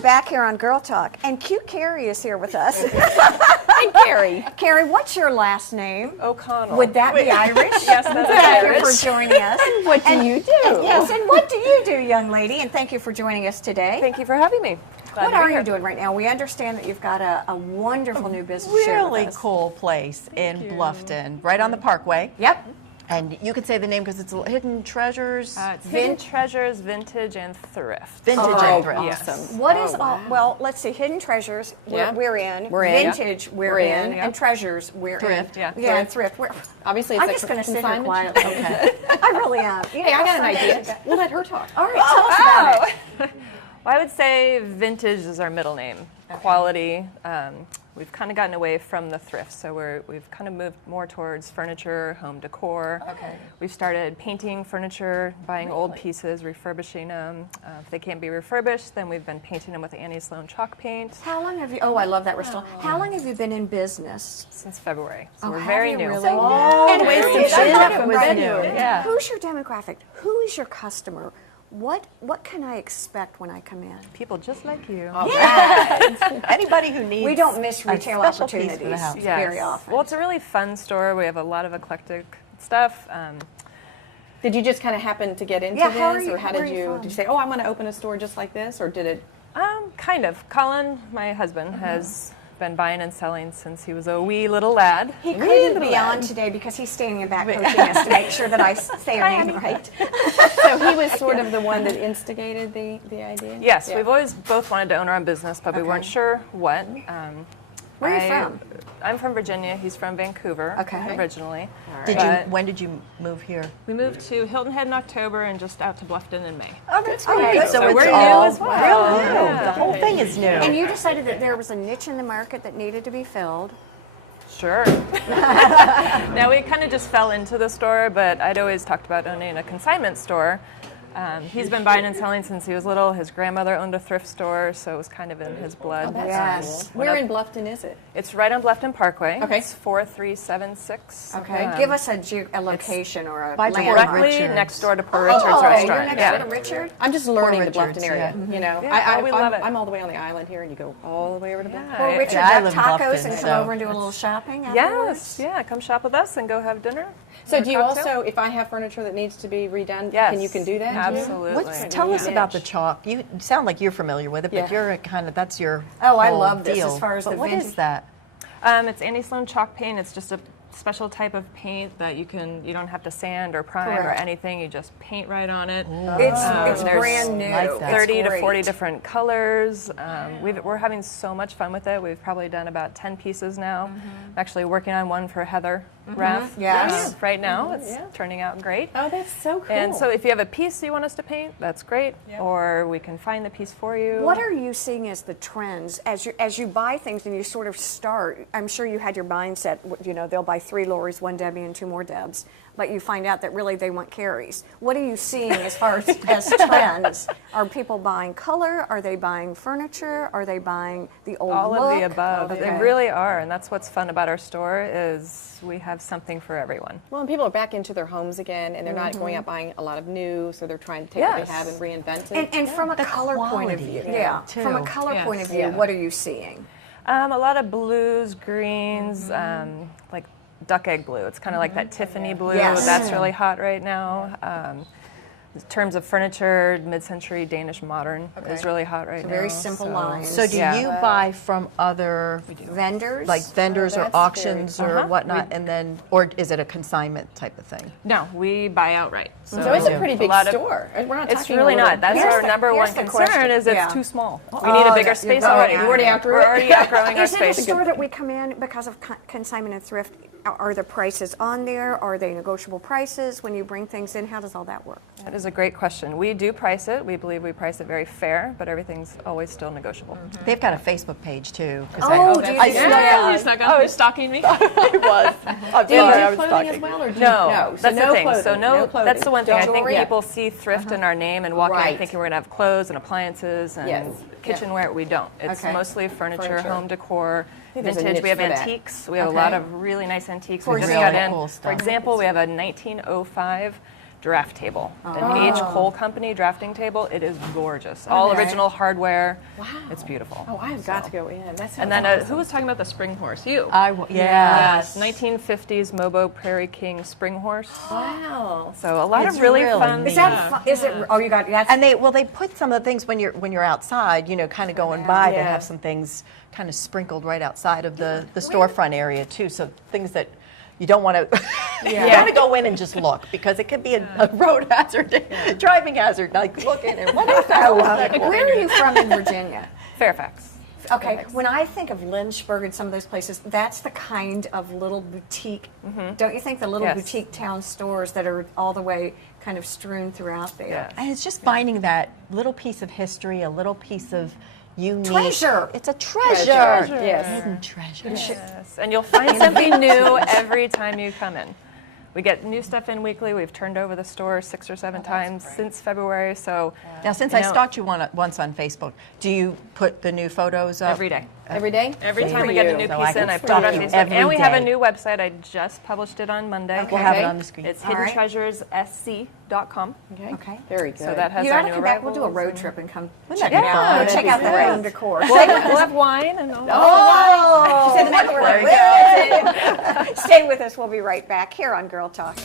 back here on Girl Talk, and cute Kerri is here with us. Hi, Kerri. Kerri, what's your last name? O'Connell. Would that be Irish? Yes, that's Thank Irish. you for joining us. What do you do? Yes, and what do you do, young lady? And thank you for joining us today. Thank you for having me. Glad What to be are here. you doing right now? We understand that you've got a wonderful new business to share with Really us. cool place in Bluffton, right on the Parkway. Yep. And you could say the name because it's Hidden Treasures. It's Hidden Treasures, Vintage, and Thrift. Vintage and Thrift. Yes. What is all, well, let's see, Hidden Treasures, Yeah. we're in. We're in. Vintage, we're in. And Treasures, we're Thrift, in. yeah. Yeah, and Thrift. Obviously, it's I'm like just going to sit here consignment. quietly. Okay. I really am. You Hey, know, I got an sometimes- idea. We'll let her talk. All right, tell us about it. Well, I would say vintage is our middle name. Quality. We've kind of gotten away from the thrift, so we've kind of moved more towards furniture, home decor. Okay. We've started painting furniture, buying old pieces, refurbishing them. If they can't be refurbished, then we've been painting them with Annie Sloan chalk paint How long have you, oh, I love that restaurant. How long have you been in business? since February. So Oh, we're have very you new. really? And wait, who's I thought your it was customer? new. Yeah. Who's your demographic? Who is your customer? What can I expect when I come in? People just like you. Anybody who needs We don't miss a retail special piece for the opportunities house. very often. Well, it's a really fun store. We have a lot of eclectic stuff. Did you just kind of happen to get into Yeah, this, how are you- or how where are did you you? from? Did you say, "Oh, I'm going to open a store just like this," or did it? Kind of. Colin, my husband, has been buying and selling since he was a wee little lad. He couldn't be on today because he's standing in back coaching us to make sure that I say your name right. So he was sort of the one that instigated the idea. Yes, Yeah. we've always both wanted to own our own business, but we weren't sure what. Where are you from? I'm from Virginia. He's from Vancouver Okay. originally. When did you move here? We moved to Hilton Head in October and just out to Bluffton in May. Oh, that's Great. great. So we're it's new all as well. real new. Yeah. The whole thing is new. And you decided that there was a niche in the market that needed to be filled. Sure. Now, we kind of just fell into the store, but I'd always talked about owning a consignment store. He's been buying and selling since he was little. His grandmother owned a thrift store, so it was kind of in his blood. Yes. Where in Bluffton is it? It's right on Bluffton Parkway. Okay. It's 4376. Okay. Give us a location or a by landmark. Directly Richards. next door to Poor Richard's Oh, restaurant. you're next yeah. door to Richard? I'm just learning the Richards, Bluffton area. yeah. You know, Yeah, we love it. I'm all the way on the island here, and you go all the way over to Bluffton. Well, Richard, Yeah, I have live in tacos Bluffton, and come so over and do a little shopping Yes. afterwards? Yeah. Come shop with us and go have dinner. So or do you cocktail. also, if I have furniture that needs to be redone, Yes. you can do that? too? Absolutely. Tell us Yeah. about the chalk. You sound like you're familiar with it, but Yeah. you're kind of, that's your Oh, I whole love this deal. as far as But the what vintage. is that? It's Annie Sloan chalk paint. It's just a special type of paint that you don't have to sand or prime or Correct. anything. You just paint right on it. It's there's brand new. like that. It's 30 to great. 40 different colors. We're having so much fun with it. We've probably done about 10 pieces now. I'm actually working on one for Heather Raff Yes. right now. It's turning out great. Oh, that's so cool. And so if you have a piece you want us to paint, that's great. Or we can find the piece for you. What are you seeing as the trends as you buy things and you sort of start? I'm sure you had your mindset. You know, they'll buy 3 Lori's, 1 Debbie, and 2 more Debs. But you find out that really they want Kerris. What are you seeing as far as trends? Are people buying color? Are they buying furniture? Are they buying the old All look? of the above. Okay. They really are, and that's what's fun about our store is we have something for everyone. Well, and people are back into their homes again, and they're not going out buying a lot of new, so they're trying to take what Yes. they have and reinvent it. And from a color point of quality, view, too. from a color Yes. point of view, Yeah. what are you seeing? A lot of blues, greens, like duck egg blue. It's kind of like that Tiffany blue. Yes. That's really hot right now. In terms of furniture, mid-century Danish modern is really hot right now. Very simple lines. So do Yeah. you buy from other Vendors? like vendors or that's auctions very- or whatnot, and then, or is it a consignment type of thing? No, we buy outright. so it's a Yeah. pretty A big lot of- store. We're not It's talking really a little- not. That's Here's our the- number here's one the concern question. is it's Yeah. too small. We need a bigger you're space going already. out. You already outgrew We're it? already outgrowing our Is it a space. store that we come in because of consignment and thrift? Are the prices on there? Are they negotiable prices when you bring things in? How does all that work? That is a great question. We do price it. We believe we price it very fair, but everything's always still negotiable. They've got a Facebook page too. 'Cause Oh, do you I do snuck that? out. You snuck on. You're stalking me. I was. I'm Do you sorry, do I was clothing as talking. well, or do you, No, So that's no the thing. Clothing, So no, clothing. that's the one thing. I think Jewelry. people see thrift in our name and walk in Right. thinking we're going to have clothes and appliances and Yes. kitchenware. We don't. It's Okay. mostly furniture, Furniture. home decor, think there's a vintage. We have niche for that. antiques. We have Okay. a lot of really nice antiques. For We just example. got in. Cool For stuff. example, we have a 1905 draft table. An H. Cole Company drafting table. It is gorgeous. All Okay. original hardware. Wow. It's beautiful. Oh, I have got to go in. That sounds And then awesome. who was talking about the spring horse? You. Yes. 1950s Mobo Prairie King spring horse. Wow. So a lot It's of really really fun. neat. Is that fun? Is it? Oh, you got that's. And they put some of the things when you're outside, you know, kind of going by. They Yeah. have some things kind of sprinkled right outside of the storefront area too. So things that you don't want to. You want to go in and just look because it could be a road hazard, driving hazard. Like look in and what is that? Where are you from in Virginia? Fairfax. Okay, when I think of Lynchburg and some of those places, that's the kind of little boutique, don't you think, the little Yes. boutique town stores that are all the way kind of strewn throughout there? Yes. And it's just finding that little piece of history, a little piece of unique. Treasure. It's a treasure. Yes. Hidden treasure. Yes. And you'll find something new every time you come in. We get new stuff in weekly. We've turned over the store 6 or 7 times since February. So Now, since you I know, stalked you once on Facebook, do you put the new photos up? every day. Every day? Every Good time for we get a you. new So I piece can in, I put it stalk on you Facebook. every And we have a day. new website. I just published it on Monday. We'll have it on the screen. It's All right. hiddentreasuresc.com. Okay. Okay. Very good. So that has You our ought to new come back. We'll do a arrivals road and- trip and come Wouldn't check that it be out. fun? Check out the That'd be home decor. We'll have wine and all. Oh! There you go. Stay with us. We'll be right back here on Girl Talk.